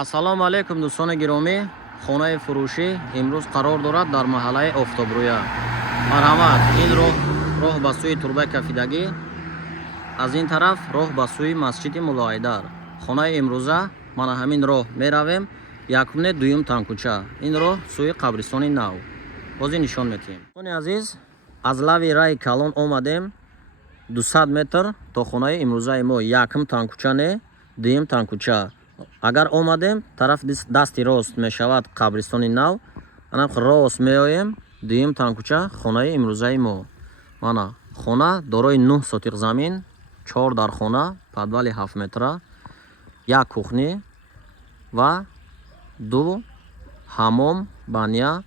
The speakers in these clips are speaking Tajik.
ассалому алайкум дӯстони гиромӣ. Хонаи фурӯшӣ имрӯз қарор дорад дар маҳаллаи Офтобрӯя. Марҳамат, ин роҳ ба сӯи турбаи кафидагӣ, аз ин тараф роҳ ба сӯи масҷиди Мулло Ҳайдар. Хонаи имрӯза мана ҳамин роҳ меравем, якум дуюм танкӯча. Ин роҳ сӯи қабристони нав. Бози нишон метиҳем. Дӯстони азиз, аз лави раи Калон омадем 200 метр то хонаи имрӯзаи мо. Якум танкӯча не, дуюм танкӯча. Агар омадем тараф дасти рост мешавад қабристони нав, анам рост меоем дуюм танкӯча хонаи имрӯзаи мо. Мана хона дорои 9 сотиқ замин, 4 дар хона, подвали 7 метра, 1 кухни ва 2 ҳамом, баня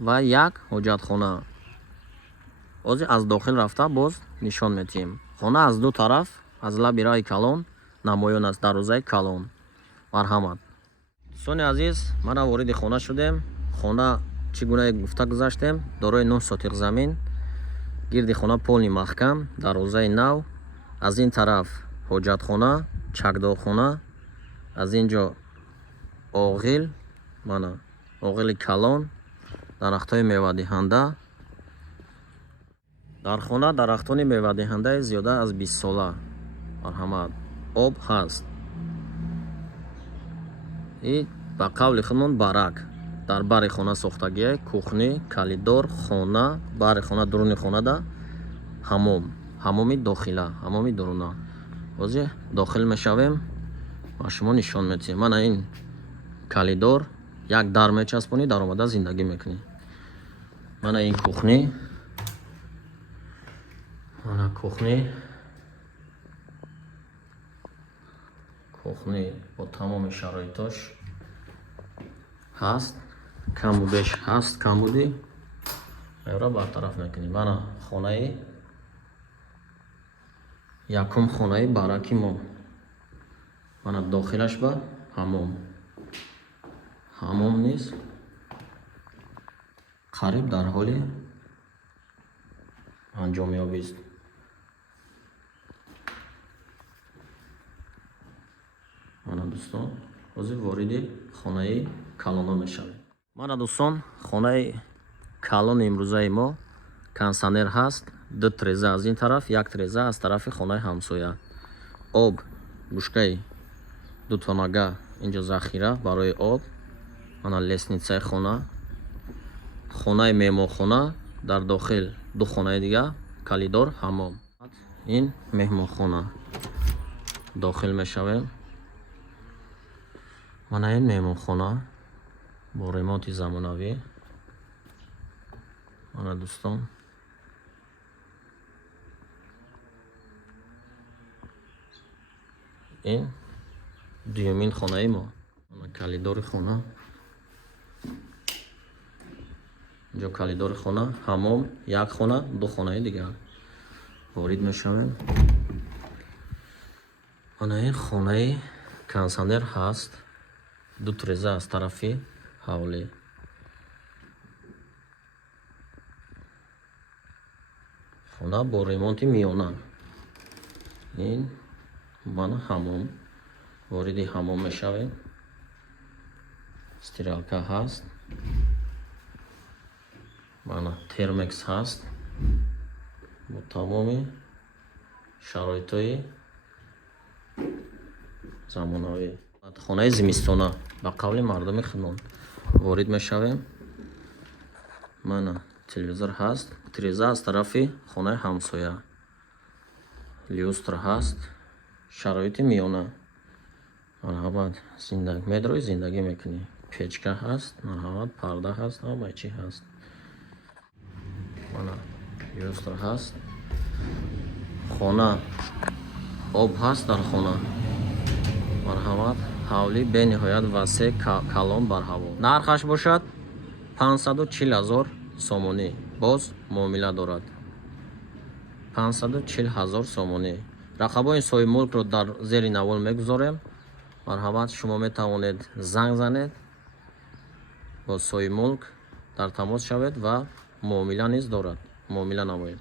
ва 1 ҳоҷатхона. Ози аз дохил рафта боз нишон метиҳем. Хона аз ду тараф аз лаби раи Калон намоён аст, дарвозаи Калон. Марҳамат. Дӯстони азиз, мана вориди хона шудем. Хона чӣ гуна гуфта гузаштем, дорои 9 сотиқ замин, гирди хона полни маҳкам, дарвозаи нав, аз ин тараф ҳоҷатхона, чакдорхона, аз ин ҷо оғил, мана оғили Калон, дарахтҳои мевадиҳанда. Дар хона дарахтони мевадиҳандаи зиёда аз 20 сола. Марҳамат. Об ҳаст. И ба қавли худмон барак. Дар бари хона сохтагие, кухни, калидор, хона, бари хона, дуруни хона да ҳамом. Ҳамоми дохила, ҳамоми дуруна. Бози дохил мешавем, ба шумо нишон метиҳем. Мана ин калидор, як дар мечаспони, дар омада зиндагӣ мекунӣ. Мана ин кухни. Мана кухни. Кухни бо тамоми шароитош ҳаст, каму беш ҳаст, камуди меора бартараф мекунӣ. Мана хонаи якум хонаи бараки мо. Мана дохилаш ба ҳамом. Ҳамом низ қариб дар ҳоли анҷомёбист. Мана дӯстон, ҳозир вориди хонаи Калоно мешавем. Мана дӯстон, хонаи Калони имрӯзаи мо консонер ҳаст, 2 тиреза аз ин тараф, 1 тиреза аз тарафи хонаи ҳамсоя. Об бушкаи дутонага инҷо захира барои об. Мана лестнитсаи хона, хонаи меҳмонхона, дар дохил 2 хонаи дига, калидор, ҳамом. Ин меҳмонхона. Дохил мешавем. Мана ин меҳмонхона бо ремонти замонавӣ. Мана дӯстон, ин дуюмин хонаи мо. Мана калидори хона. инҷо калидори хона, ҳамом, 1 хона, 2 хонаи дигар. Ворид мешавем. Мана ин хонаи консонер ҳаст, 2 тиреза аз тарафи ҳавлӣ. Хона бо ремонти миёна. Ин мана ҳамом. Вориди ҳамом мешавем. Стиралка ҳаст. Мана термекс ҳаст бо тамоми шароитои замонавӣ. Хонаи зимистона ба қавли мардуми худмон. Ворид мешавем. Мана телевизор ҳаст, тиреза аз тарафи хонаи ҳамсоя. Люстра ҳаст, шароити миёна. Марҳамат, медрои зиндагӣ мекунӣ. Печка ҳаст, марҳамат, парда ҳаст, ҳамаи чӣ ҳаст. Мана люстра ҳаст. Хона об ҳаст дар хона. марҳамат, ҳавлӣ бениҳоят васеъ, калон бар ҳаво. Нархаш бошад 540 000 сомонӣ. Боз муомила дорад. 540 000 сомонӣ. рақамҳои соҳиби мулкро дар зери навол мегузорем. марҳамат, шумо метавонед занг занед, бо соҳиби мулк дар тамос шавед ва муомила низ дорад. муомила намоед.